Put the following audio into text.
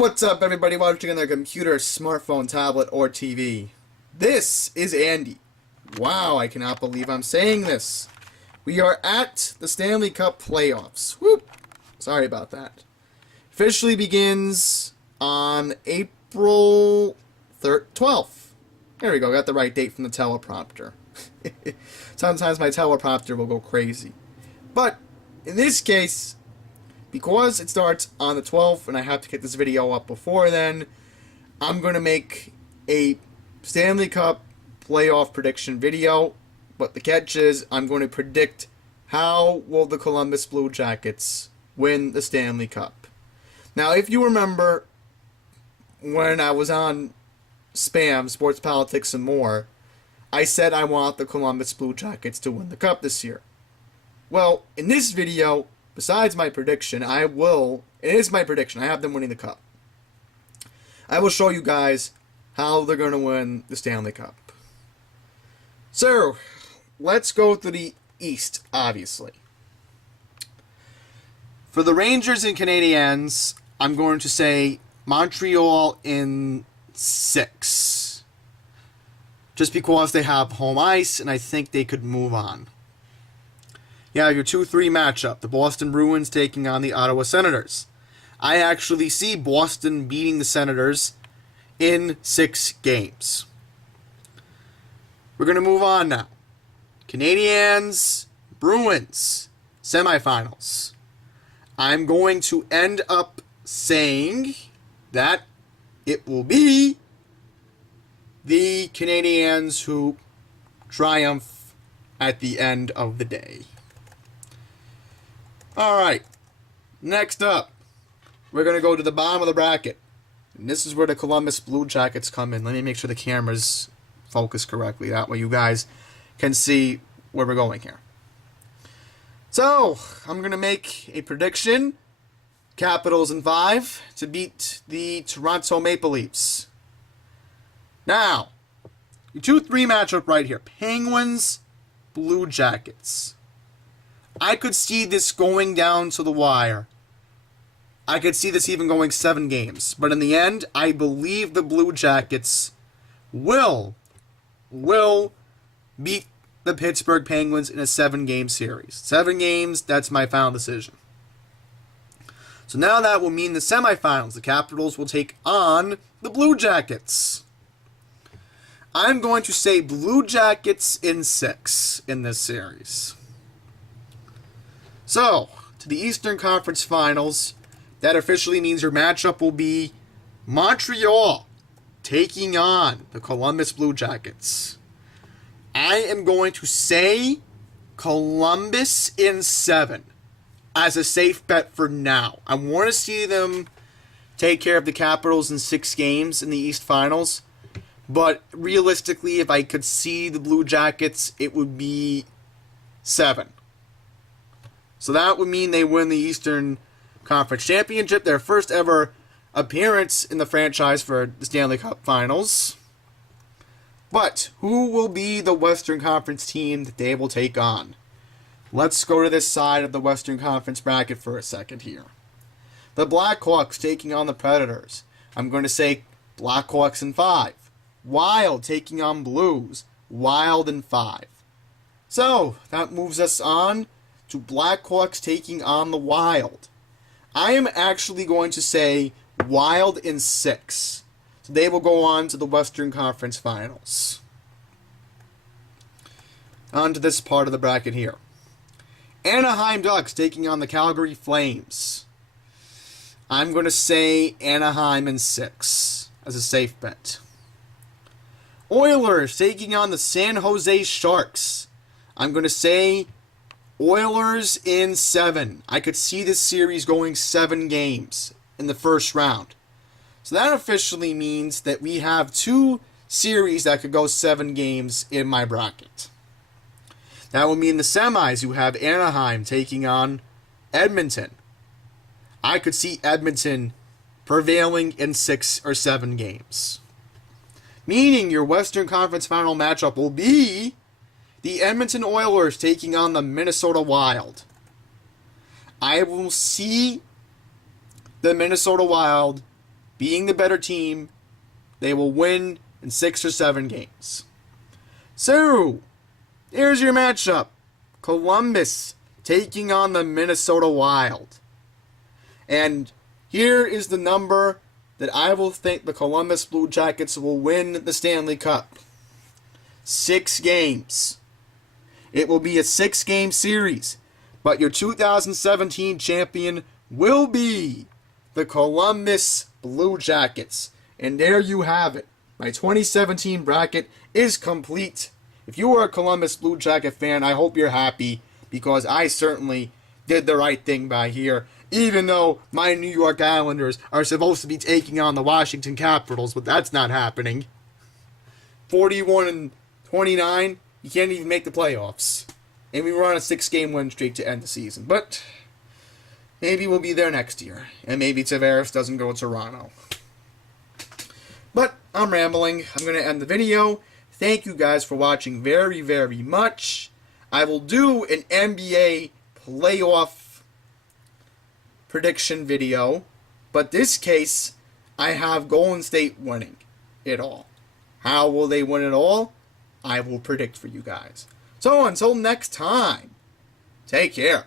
What's up, everybody watching on their computer, smartphone, tablet, or TV? This is Andy. Wow, I cannot believe I'm saying this. We are at the Stanley Cup playoffs. Whoop! Sorry about that. Officially begins on April 12th. There we go, got the right date from the teleprompter. Sometimes my teleprompter will go crazy. But, in this case, because it starts on the 12th and I have to get this video up before then, I'm going to make a Stanley Cup playoff prediction video. But the catch is, I'm going to predict how will the Columbus Blue Jackets win the Stanley Cup. Now, if you remember when I was on Spam, Sports, Politics, and More, I said I want the Columbus Blue Jackets to win the Cup this year. Well, in this video, besides my prediction, it is my prediction, I have them winning the Cup. I will show you guys how they're going to win the Stanley Cup. So, let's go to the East, obviously. For the Rangers and Canadiens, I'm going to say Montreal in 6. Just because they have home ice, and I think they could move on. You have your 2-3 matchup, the Boston Bruins taking on the Ottawa Senators. I actually see Boston beating the Senators in 6 games. We're going to move on now. Canadiens, Bruins, semifinals. I'm going to end up saying that it will be the Canadiens who triumph at the end of the day. Alright, next up, we're going to go to the bottom of the bracket. And this is where the Columbus Blue Jackets come in. Let me make sure the cameras focus correctly. That way you guys can see where we're going here. So, I'm going to make a prediction. Capitals in 5 to beat the Toronto Maple Leafs. Now, your 2-3 matchup right here. Penguins, Blue Jackets. I could see this going down to the wire. I could see this even going 7 games. But in the end, I believe the Blue Jackets will beat the Pittsburgh Penguins in a 7-game series. 7 games, that's my final decision. So now that will mean the semifinals. The Capitals will take on the Blue Jackets. I'm going to say Blue Jackets in 6 in this series. So, to the Eastern Conference Finals, that officially means your matchup will be Montreal taking on the Columbus Blue Jackets. I am going to say Columbus in 7 as a safe bet for now. I want to see them take care of the Capitals in 6 games in the East Finals. But realistically, if I could see the Blue Jackets, it would be 7. So that would mean they win the Eastern Conference Championship, their first ever appearance in the franchise for the Stanley Cup Finals. But who will be the Western Conference team that they will take on? Let's go to this side of the Western Conference bracket for a second here. The Blackhawks taking on the Predators. I'm going to say Blackhawks in 5. Wild taking on Blues. Wild in 5. So, that moves us on to Blackhawks taking on the Wild. I am actually going to say Wild in 6. So they will go on to the Western Conference Finals. On to this part of the bracket here. Anaheim Ducks taking on the Calgary Flames. I'm going to say Anaheim in 6 as a safe bet. Oilers taking on the San Jose Sharks. I'm going to say Oilers in 7. I could see this series going 7 games in the first round. So that officially means that we have 2 series that could go 7 games in my bracket. That would mean the semis you have Anaheim taking on Edmonton. I could see Edmonton prevailing in 6 or 7 games. Meaning your Western Conference Final matchup will be the Edmonton Oilers taking on the Minnesota Wild. I will see the Minnesota Wild being the better team, they will win in 6 or 7 games. So, here's your matchup. Columbus taking on the Minnesota Wild. And here is the number that I will think the Columbus Blue Jackets will win the Stanley Cup. 6 games. It will be a 6-game series, but your 2017 champion will be the Columbus Blue Jackets. And there you have it. My 2017 bracket is complete. If you are a Columbus Blue Jacket fan, I hope you're happy, because I certainly did the right thing by here. Even though my New York Islanders are supposed to be taking on the Washington Capitals, but that's not happening. 41-29, you can't even make the playoffs. And we were on a 6-game win streak to end the season. But maybe we'll be there next year. And maybe Tavares doesn't go to Toronto. But I'm rambling. I'm going to end the video. Thank you guys for watching very, very much. I will do an NBA playoff prediction video. But this case, I have Golden State winning it all. How will they win it all? I will predict for you guys. So until next time, take care.